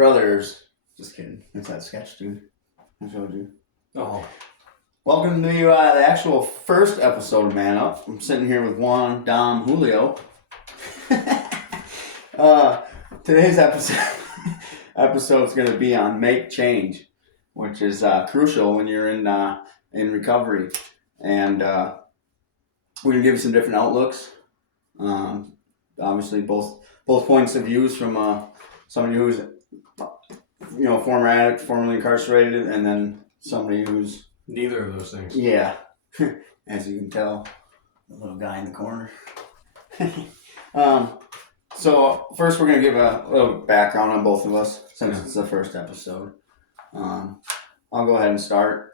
Brothers. Just kidding. It's that sketch, dude. I showed you. Oh. Welcome to the actual first episode of Man Up. I'm sitting here with Juan, Dom, Julio. Today's episode is going to be on make change, which is crucial when you're in recovery. And we're going to give you some different outlooks. Obviously, both points of views from somebody who's former addict, formerly incarcerated, and then somebody who's neither of those things. Yeah, as you can tell, the little guy in the corner. So first, we're gonna give a little background on both of us since it's the first episode. I'll go ahead and start.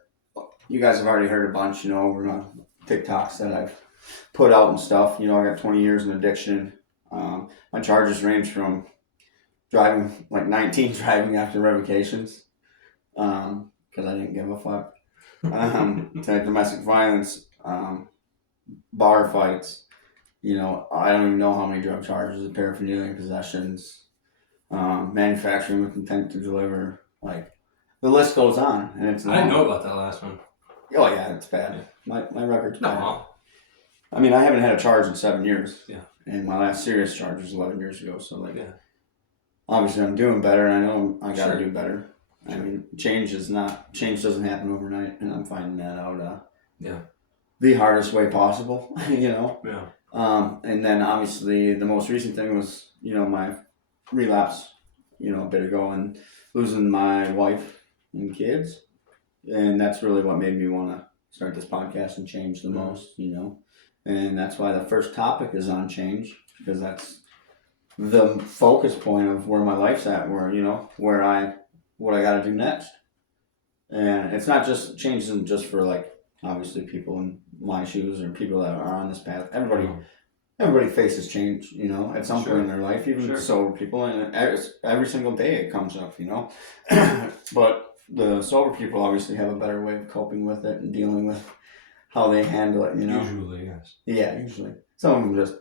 You guys have already heard a bunch, we're on TikToks that I've put out and stuff. I got 20 years in addiction. My charges range from driving, like 19 driving after revocations, because I didn't give a fuck, to domestic violence, bar fights. I don't even know how many drug charges, paraphernalia possessions, manufacturing with intent to deliver. Like, the list goes on, and it's. I didn't know about that last one. Oh yeah, it's bad. My record's bad. No. I mean, I haven't had a charge in 7 years. Yeah. And my last serious charge was 11 years ago. So yeah. Obviously I'm doing better, and I know I got to do better. Sure. I mean, change doesn't happen overnight, and I'm finding that out. The hardest way possible, Yeah. And then obviously the most recent thing was, my relapse, a bit ago, and losing my wife and kids. And that's really what made me want to start this podcast and change the most, And that's why the first topic is on change, because that's the focus point of where my life's at, where, what I got to do next. And it's not just changing just for, like, obviously people in my shoes or people that are on this path. Everybody faces change, at some point in their life, even sober people, and every single day it comes up, But the sober people obviously have a better way of coping with it and dealing with how they handle it, Usually, yes. Yeah, usually. Some of them just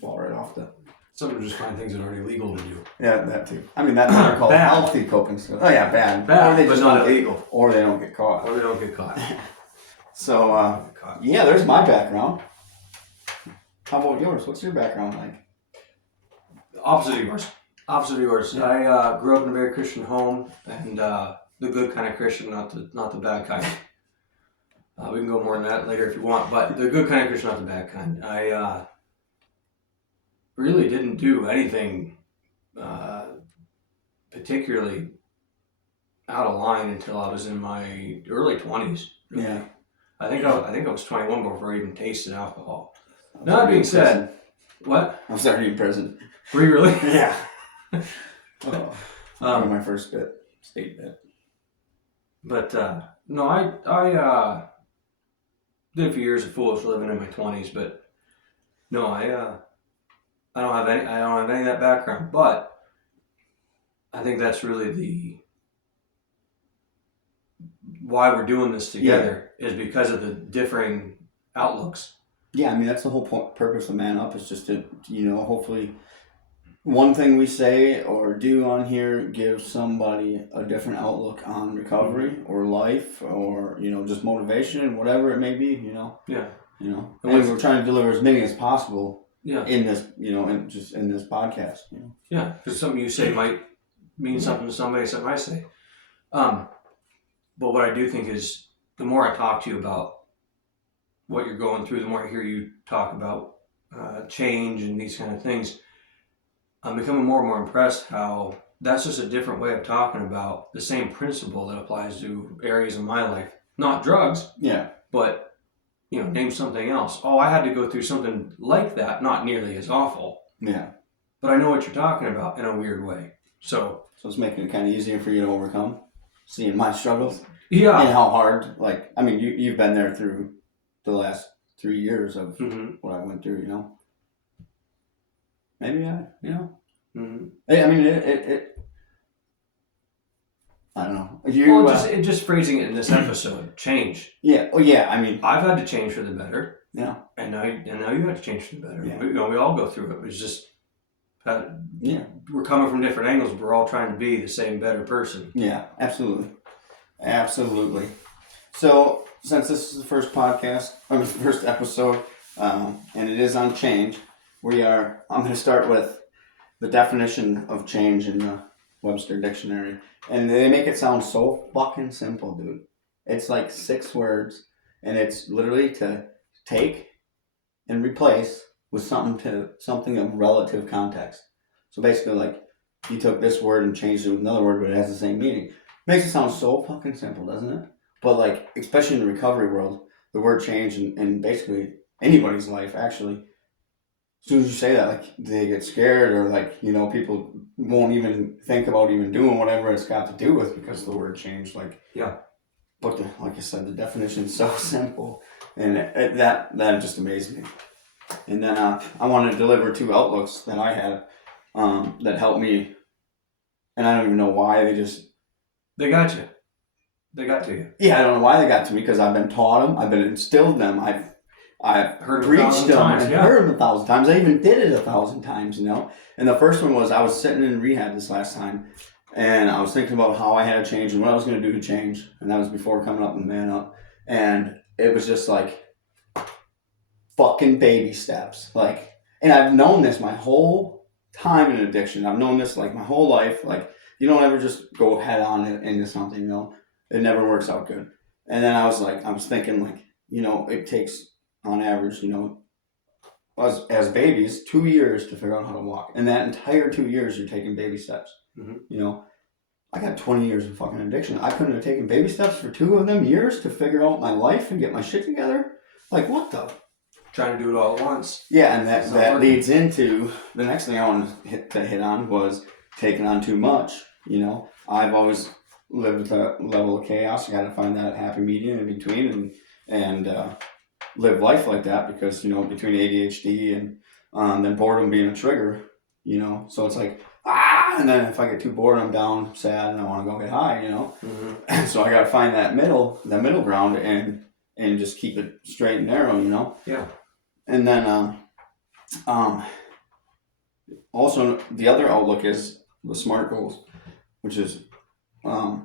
fall right off the... Some of them just find things that aren't illegal to do. Yeah, that too. I mean, that's what they're called healthy coping skills. Oh yeah, bad. Bad, or they just but not don't illegal. Or they don't get caught. So, yeah, there's my background. How about yours? What's your background like? Opposite of yours. Yeah. I grew up in a very Christian home, and the good kind of Christian, not the bad kind. We can go more on that later if you want, but the good kind of Christian, not the bad kind. I really didn't do anything particularly out of line until I was in my early 20s. Really. Yeah. I think I was 21 before I even tasted alcohol. Now that being said, what? I was already in prison. Were you really? Yeah. My first state bit. But no, I did a few years of foolish living in my 20s, but no, I don't have any of that background. But I think that's really why we're doing this together is because of the differing outlooks. Yeah, I mean, that's the whole purpose of Man Up, is just to, hopefully one thing we say or do on here gives somebody a different outlook on recovery or life or, just motivation, whatever it may be, Yeah. And we're trying to deliver as many as possible in this, in this podcast, Yeah, because something you say might mean something to somebody, something I say. But what I do think is the more I talk to you about what you're going through, the more I hear you talk about change and these kind of things, I'm becoming more and more impressed how that's just a different way of talking about the same principle that applies to areas of my life. Not drugs, but, name something else. Oh, I had to go through something like that, not nearly as awful. Yeah. But I know what you're talking about in a weird way. So it's making it kind of easier for you to overcome, seeing my struggles. Yeah. And how hard, you've been there through the last 3 years of what I went through, Maybe I mean, it I don't know. Just phrasing it in this episode, change. Yeah. Oh, yeah. I mean, I've had to change for the better. Yeah. And now you have to change for the better. Yeah. We all go through it. It's just Yeah. We're coming from different angles, but we're all trying to be the same better person. Yeah, absolutely. Absolutely. So, since this is the first podcast, or the first episode, and it is on change, I'm going to start with the definition of change in the Webster Dictionary. And they make it sound so fucking simple, dude. It's like 6 words, and it's literally to take and replace with something of relative context. So basically, like, you took this word and changed it with another word, but it has the same meaning. Makes it sound so fucking simple, doesn't it? But like, especially in the recovery world, the word change in basically anybody's life, actually, as soon as you say that, like, they get scared, or like, you know, people won't even think about even doing whatever it's got to do with, because the word change. Like, Yeah. but like I said, the definition is so simple, and that just amazed me. And then I want to deliver 2 outlooks that I had that helped me, and I don't even know why. They got you. They got to you. Yeah, I don't know why they got to me, because I've been taught them, I've been instilled them, I've Heard them preached them times, and yeah. heard them 1,000 times. I even did it 1,000 times, you know. And the first one was, I was sitting in rehab this last time, and I was thinking about how I had to change and what I was going to do to change, and that was before coming up and Man Up, and it was just like fucking baby steps, like. And I've known this my whole time in addiction. I've known this like my whole life. Like, you don't ever just go head on into something, you know. It never works out good. And then I was thinking, like, you know, it takes on average, you know, as babies, 2 years to figure out how to walk. And that entire 2 years, you're taking baby steps. Mm-hmm. You know, I got 20 years of fucking addiction. I couldn't have taken baby steps for 2 of them years to figure out my life and get my shit together. Like, what the? Trying to do it all at once. Yeah, and that leads into the next thing I wanted to hit on was taking on too much. You know, I've always lived with a level of chaos. I got to find that happy medium in between, and live life like that, because, you know, between ADHD and then boredom being a trigger, you know, so it's like, and then if I get too bored, I'm down, sad, and I want to go get high, you know. Mm-hmm. So I got to find that middle ground, and just keep it straight and narrow, you know. Yeah. And then also the other outlook is the SMART goals, which is I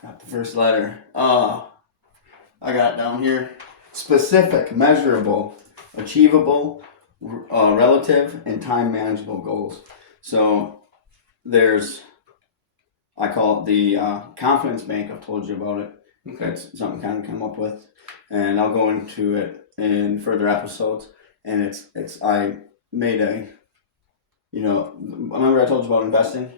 forgot the first letter. I got it down here: specific, measurable, achievable, relative, and time manageable goals. So there's, I call it the confidence bank. I've told you about it. Okay. It's something I kind of come up with, and I'll go into it in further episodes. And it's I made a, you know, remember I told you about investing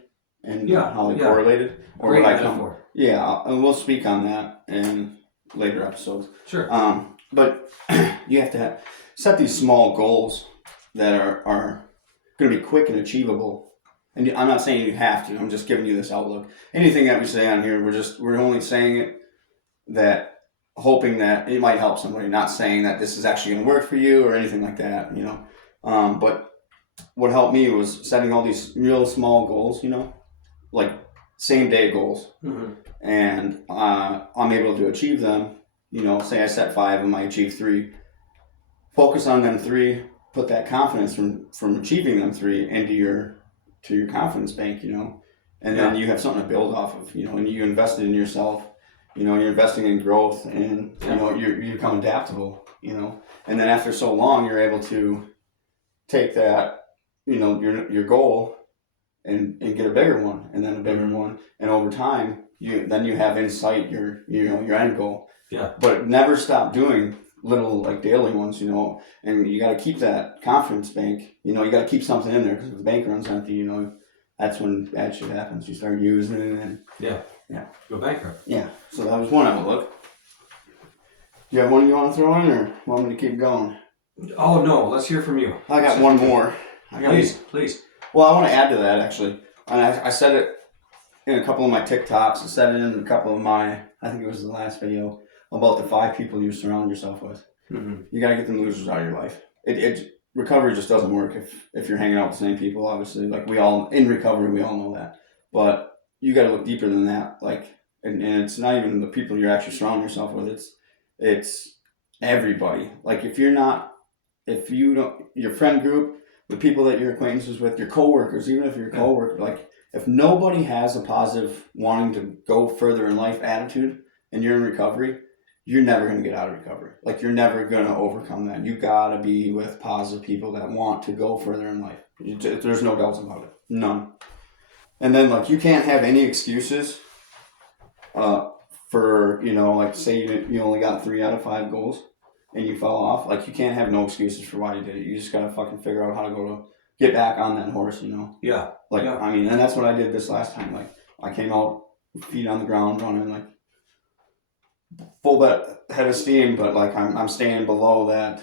and how they correlated, or Great what I metaphor. come. Yeah, and we'll speak on that in later episodes. Sure. But you have to set these small goals that are going to be quick and achievable. And I'm not saying you have to. I'm just giving you this outlook. Anything that we say on here, we're only saying it that, hoping that it might help somebody. Not saying that this is actually going to work for you or anything like that, you know. But what helped me was setting all these real small goals, you know, like same day goals. Mm-hmm. And I'm able to achieve them. You know, say I set 5 and I achieve 3. Focus on them 3. Put that confidence from achieving them 3 into your confidence bank, you know, and then you have something to build off of, you know, and you invested in yourself. You know, you're investing in growth, and you know you become adaptable. You know, and then after so long, you're able to take that, you know, your goal, and get a bigger one, and then a bigger one, and over time, you have in sight your end goal. Yeah. But never stop doing little, like, daily ones, you know, and you got to keep that confidence bank. You know, you got to keep something in there, because if the bank runs empty, you know, that's when bad shit happens. You start using it, and Go bankrupt. yeah. So that was one outlook. Do you have one you want to throw in, or want me to keep going? Oh no, let's hear from you. I got one more. Please. Well, I want to add to that, actually. And I said it in a couple of my TikToks. I said it in a couple of my, I think it was the last video, about the 5 people you surround yourself with. Mm-hmm. You got to get them losers out of your life. Recovery just doesn't work if you're hanging out with the same people, obviously. Like, we all, in recovery, we all know that. But you got to look deeper than that. Like, and it's not even the people you're actually surrounding yourself with. It's everybody. Like, if you don't, your friend group, the people that you're acquaintances with, your coworkers, even if you're a coworker, like if nobody has a positive wanting to go further in life attitude and you're in recovery, you're never going to get out of recovery. Like you're never going to overcome that. You got to be with positive people that want to go further in life. There's no doubts about it. None. And then like you can't have any excuses for, you know, like say you only got 3 out of 5 goals and you fell off. Like you can't have no excuses for why you did it. You just got to fucking figure out how to get back on that horse, you know? Yeah. Like, yeah. I mean, and that's what I did this last time. Like I came out feet on the ground running like full head of steam, but like I'm staying below that,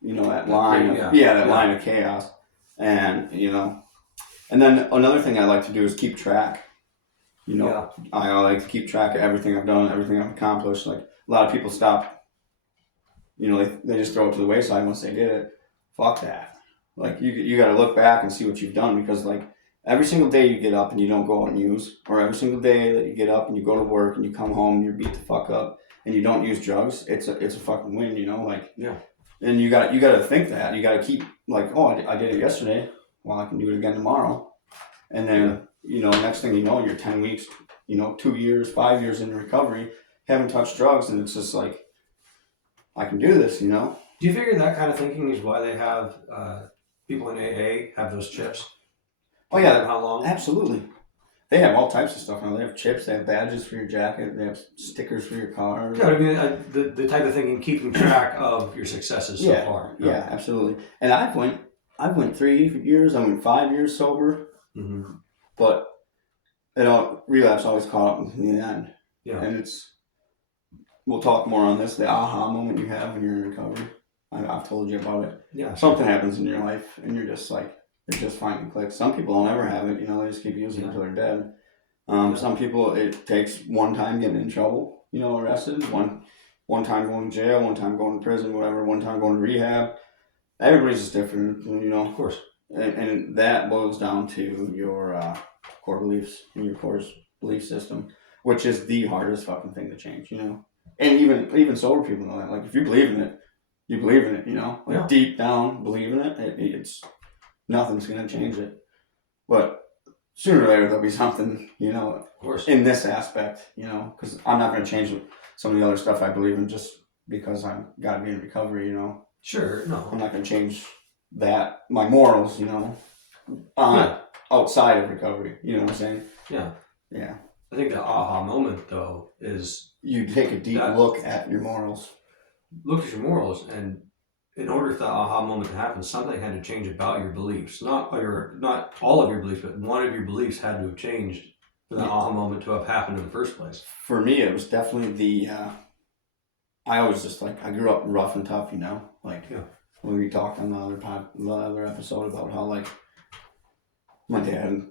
you know, that line line of chaos. And, you know, and then another thing I like to do is keep track. You know, I like to keep track of everything I've done, everything I've accomplished. Like a lot of people stop, you know, they just throw it to the wayside once they did it. Fuck that. Like you got to look back and see what you've done, because like every single day you get up and you don't go out and use, or every single day that you get up and you go to work and you come home and you're beat the fuck up and you don't use drugs, it's a fucking win, you know, like And you got to think that you got to keep like, oh, I did it yesterday, well I can do it again tomorrow, and then you know, next thing you know, you're 10 weeks, you know, 2 years, 5 years in recovery, haven't touched drugs, and it's just like, I can do this, you know. Do you figure that kind of thinking is why they have people in AA have those chips? Oh yeah, how long? Absolutely. They have all types of stuff now. They have chips, they have badges for your jacket, they have stickers for your car. Yeah, I mean, the type of thinking, keeping track of your successes so far. Yeah, absolutely. And I went 3 years, I went 5 years sober, but you know, relapse always caught up with me in the end. Yeah. And we'll talk more on this, the aha moment you have when you're in recovery. I've told you about it. Yeah. Something happens in your life and you're just like, it just finally clicks. Some people don't ever have it, you know, they just keep using it until they're dead. Some people, it takes one time getting in trouble, you know, arrested, one time going to jail, one time going to prison, whatever, one time going to rehab. Everybody's just different, you know. Of course. And that boils down to your core beliefs and your core belief system, which is the hardest fucking thing to change, you know. And even sober people know that. Like if you believe in it, you believe in it, you know. Like deep down, believe in it. It's nothing's gonna change it. But sooner or later there'll be something, you know, of course, in this aspect, you know, because I'm not gonna change some of the other stuff I believe in just because I'm gotta be in recovery, you know. Sure, no. I'm not gonna change that, my morals, you know, outside of recovery. You know what I'm saying? Yeah. Yeah. I think the aha moment though is you take a deep look at your morals. Look at your morals, and in order for the aha moment to happen, something had to change about your beliefs. Not all of your beliefs, but one of your beliefs had to have changed for the aha moment to have happened in the first place. For me, it was definitely I always just like, I grew up rough and tough, you know, like when we talked on the other episode about how like my dad,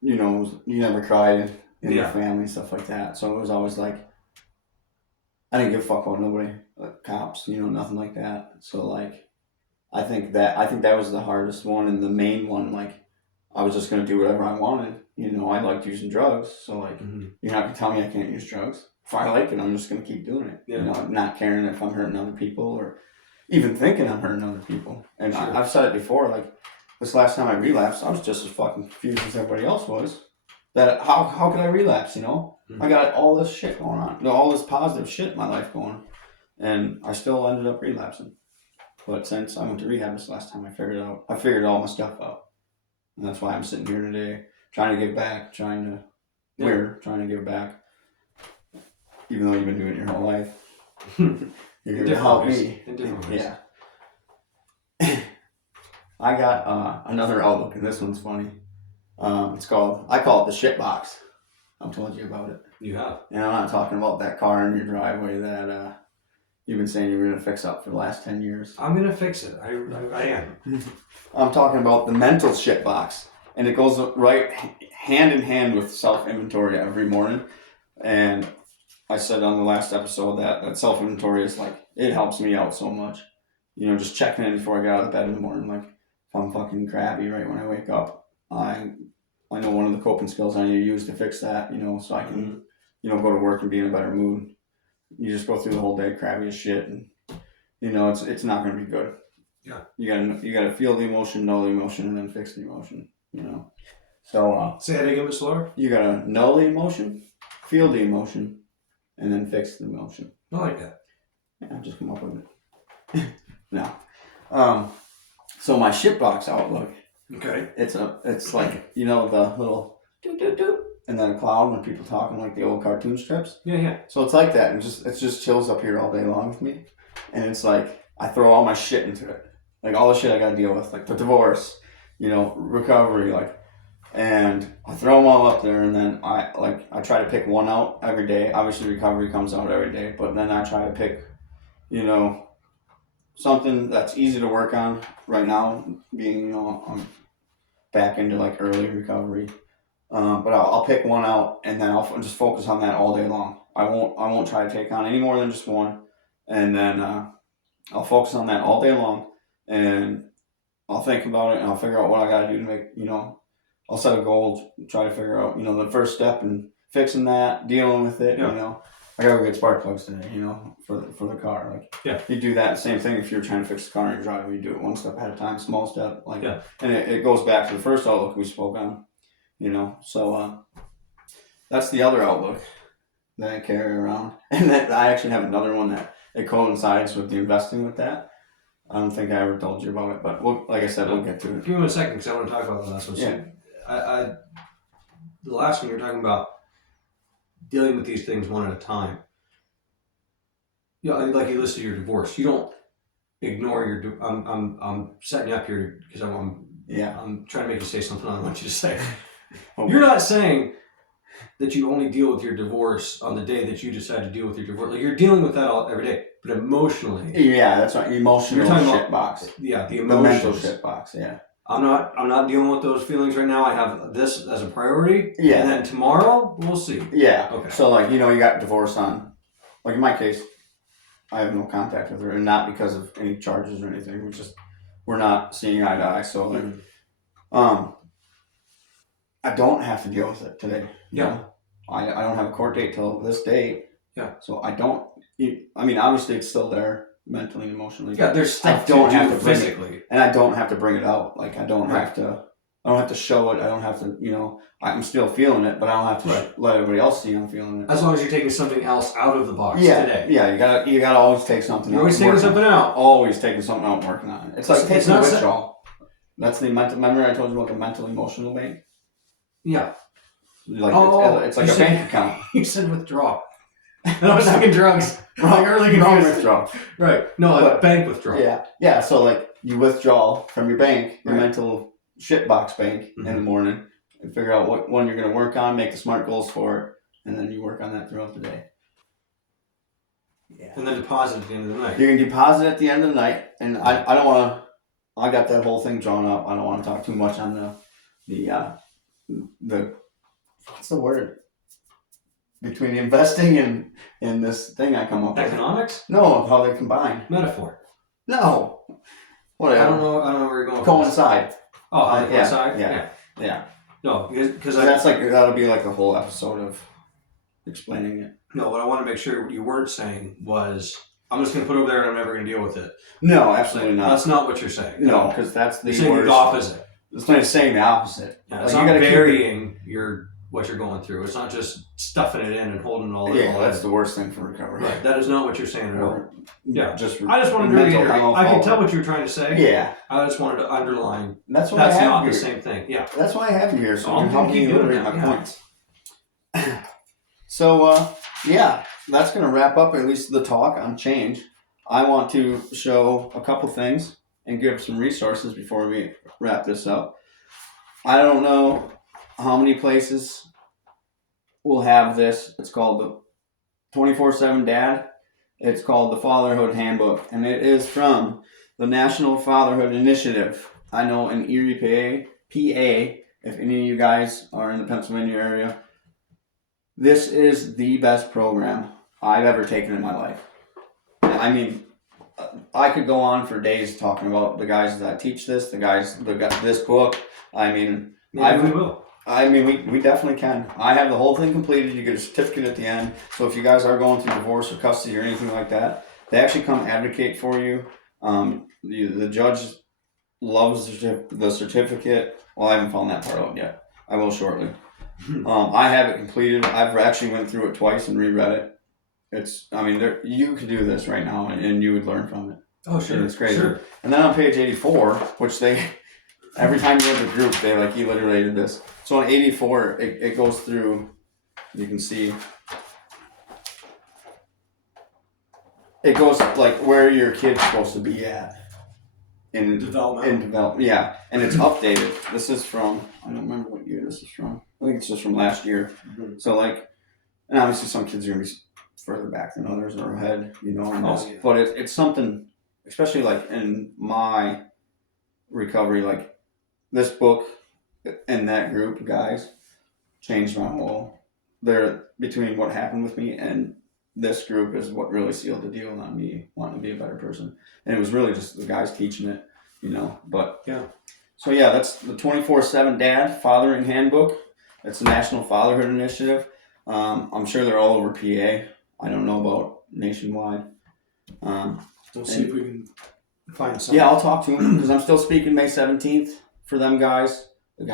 you know, you never cried in your family and stuff like that. So it was always like, I didn't give a fuck about nobody, like cops, you know, nothing like that. So like, I think that was the hardest one, and the main one, like I was just gonna do whatever I wanted. You know, I liked using drugs, so like you're not gonna tell me I can't use drugs. If I like it, I'm just gonna keep doing it. You know, I'm not caring if I'm hurting other people or even thinking I'm hurting other people. And I've said it before, like this last time I relapsed, I was just as fucking confused as everybody else was. That how could I relapse, you know? I got all this shit going on, all this positive shit in my life going, and I still ended up relapsing. But since I went to rehab this last time, I figured all my stuff out, and that's why I'm sitting here today, trying to give back, trying to give back. Even though you've been doing it your whole life, you're here to help me. In different ways. Yeah. I got another outlook, and this one's funny. I call it the shit box. I've told you about it. You have. And I'm not talking about that car in your driveway that you've been saying you were going to fix up for the last 10 years. I'm going to fix it. I am. I'm talking about the mental shit box. And it goes right hand in hand with self-inventory every morning. And I said on the last episode that self-inventory is like, it helps me out so much. You know, just checking in before I get out of bed in the morning. Like, if I'm fucking crabby right when I wake up, I know one of the coping skills I need to use to fix that, you know, so I can, you know, go to work and be in a better mood. You just go through the whole day crabby as shit, and, you know, it's not going to be good. Yeah. You gotta feel the emotion, know the emotion, and then fix the emotion. You know. So Say that again, a bit slower. you gotta know the emotion, feel the emotion, and then fix the emotion. I like that. Yeah, I've just come up with it. No. So my shitbox outlook, Okay. it's like, you know, the little doo doo doo, and then a cloud when people talking like the old cartoon strips. Yeah. So it's like that, and it just chills up here all day long with me, and it's like I throw all my shit into it, like all the shit I gotta deal with, like the divorce, you know, recovery, like, and I throw them all up there, and then I try to pick one out every day. Obviously, recovery comes out every day, but then I try to pick, you know, something that's easy to work on right now, being, you know, I'm back into like early recovery. But I'll pick one out, and then I'll just focus on that all day long. I won't try to take on any more than just one, and then I'll focus on that all day long, and I'll think about it, and I'll figure out what I gotta do to make, you know, I'll set a goal, try to figure out, you know, the first step in fixing that, dealing with it. Yeah. You know, I gotta go get spark plugs today, you know, for the car. Like, Yeah. You do that same thing if you're trying to fix the car in your driveway. You do it one step at a time, small step. Like, Yeah. And it goes back to the first outlook we spoke on. You know, so that's the other outlook that I carry around, and that I actually have another one that it coincides with the investing with that. I don't think I ever told you about it, but like I said, we'll get to it. Give me a second because I want to talk about the last one. Yeah. So the last one you're talking about dealing with these things one at a time. You know, like you listed your divorce. You don't ignore your. I'm setting you up here because I'm trying to make you say something I don't want you to say. Okay. You're not saying that you only deal with your divorce on the day that you decide to deal with your divorce. Like you're dealing with that every day, but emotionally. Yeah, that's right. Emotional You're talking shit about- box. Yeah, the The emotions. mental shit box. Yeah. I'm not dealing with those feelings right now. I have this as a priority. Yeah. And then tomorrow we'll see. Yeah. Okay. So like, you know, you got divorced on, like in my case, I have no contact with her, and not because of any charges or anything. We're not seeing eye to eye. So like, I don't have to deal with it today. you Yeah. know? I don't have a court date till this date. Yeah. So I don't. I mean, obviously it's still there mentally and emotionally. Yeah, there's stuff I don't to have do to bring it. physically. And I don't have to bring it out. Like I don't Right. have to. I don't have to show it. I don't have to. You know, I'm still feeling it, but I don't have to Right. let everybody else see I'm feeling it. As long as you're taking something else out of the box Yeah, today. yeah. You gotta always take something. You're out always and taking work on something it. out. Always taking something out and working on it. It's like It's taking a not withdrawal. That's the mental. Remember I told you about the mental emotional bank. Yeah. Like Oh, it's like you a said- bank account. You said withdraw. I was talking drugs. Wrong, early wrong confused. withdrawal. Right. No, a But- bank withdrawal. Yeah. So like you withdraw from your bank, your Right. mental shitbox bank in the Mhm. morning, and figure out what one you're gonna work on, make the smart goals for it, and then you work on that throughout the day. Yeah. And then deposit at the end of the night. You can deposit at the end of the night, and I don't want to. I got that whole thing drawn up. I don't want to talk too much on the what's the word between investing and this thing I come up with. Economics? No, how they combine. Metaphor. No, I whatever. don't know where you're going. with this. Coincide. Oh, how they Yeah, coincide? yeah. Yeah, No, because so that's like that'll be like the whole episode of explaining it. no, what I want to make sure you weren't saying was I'm just going to put it over there and I'm never going to deal with it. No, absolutely not. That's not what you're saying. No, because that's the You're saying worst. the opposite. It's not saying the opposite. Yeah, Like, it's you not gotta keep it- burying what you're going through. It's not just stuffing it in and holding it all in. Yeah, that's the worst thing for recovery. Right. That is not what you're saying at all. Or Yeah. just I just wanted to mental reiterate. health, I all can tell that. what you were trying to say. Yeah, I just wanted to underline that's why that's I have not you the here. same thing. Yeah. That's why I have you here, so Oh, you can help keep me doing iterate that, my yeah. points. So, yeah, that's going to wrap up at least the talk on change. I want to show a couple things and give some resources before we wrap this up. I don't know how many places will have this. It's called the 24/7 Dad. It's called the Fatherhood Handbook, and it is from the National Fatherhood Initiative. I know in Erie, PA, if any of you guys are in the Pennsylvania area, this is the best program I've ever taken in my life. I mean, I could go on for days talking about the guys that teach this, this book. I mean, Maybe we will. we definitely can. I have the whole thing completed. You get a certificate at the end. So if you guys are going through divorce or custody or anything like that, they actually come advocate for you. The judge loves the certificate. Well, I haven't found that part out yet. I will shortly. I have it completed. I've actually went through it twice and reread it. You could do this right now and you would learn from it. Oh, sure. And it's crazy. Sure. And then on page 84, which every time you have a group, they alliterated this. So on 84, it goes through, you can see, it goes like where your kid's supposed to be at. In development, yeah. And it's updated. This is from, I don't remember what year this is from. I think it's just from last year. Mm-hmm. So and obviously some kids are going to be further back than others or ahead, Yeah. But it's something, especially in my recovery, this book and that group of guys changed my whole, between what happened with me and this group is what really sealed the deal on me wanting to be a better person. And it was really just the guys teaching it, but yeah. So yeah, that's the 24/7 Dad Fathering Handbook. It's a National Fatherhood Initiative. I'm sure they're all over PA. I don't know about nationwide. We'll see if we can find some. Yeah, I'll talk to them because I'm still speaking May 17th for them guys. The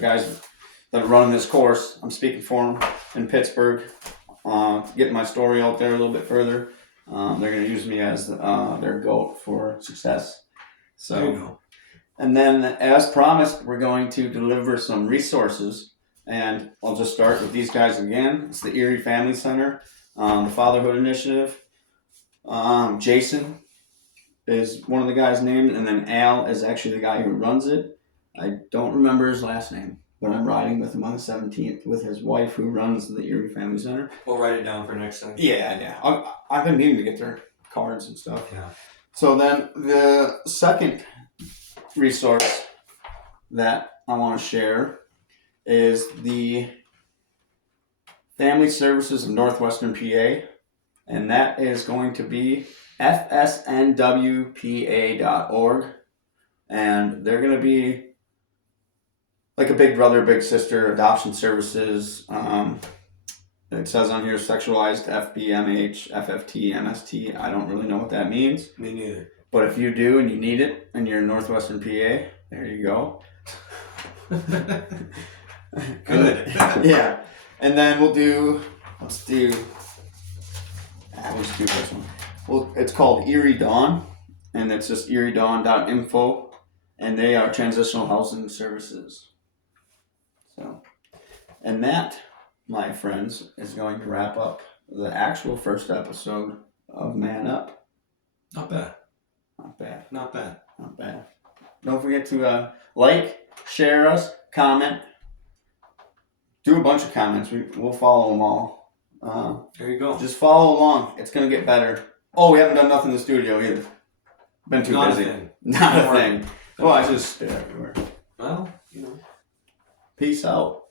guys that are running this course, I'm speaking for them in Pittsburgh. Getting my story out there a little bit further. They're going to use me as their goat for success. So, there you go. And then, as promised, we're going to deliver some resources. And I'll just start with these guys again. It's the Erie Family Center, the Fatherhood Initiative. Jason is one of the guys named, and then Al is actually the guy who runs it. I don't remember his last name, but I'm riding with him on the 17th with his wife who runs the Erie Family Center. We'll write it down for next time. Yeah. I've been needing to get their cards and stuff. Yeah. So then the second resource that I want to share is the Family Services of Northwestern PA, and that is going to be fsnwpa.org, and they're going to be like a big brother, big sister, adoption services. It says on here sexualized FBMH, FFT, MST. I don't really know what that means. Me neither. But if you do and you need it and you're in Northwestern PA, there you go. Good. Yeah. And then we'll just do this one. Well, it's called Erie Dawn, and it's just eriedawn.info, and they are transitional housing services. So, and that, my friends, is going to wrap up the actual first episode of Man Up. Not bad. Not bad. Not bad. Not bad. Don't forget to like, share us, comment. Do a bunch of comments. We'll follow them all. There you go. Just follow along. It's going to get better. Oh, we haven't done nothing in the studio either. Been too busy. Not a thing. Well, I just spit everywhere. Well, Peace out.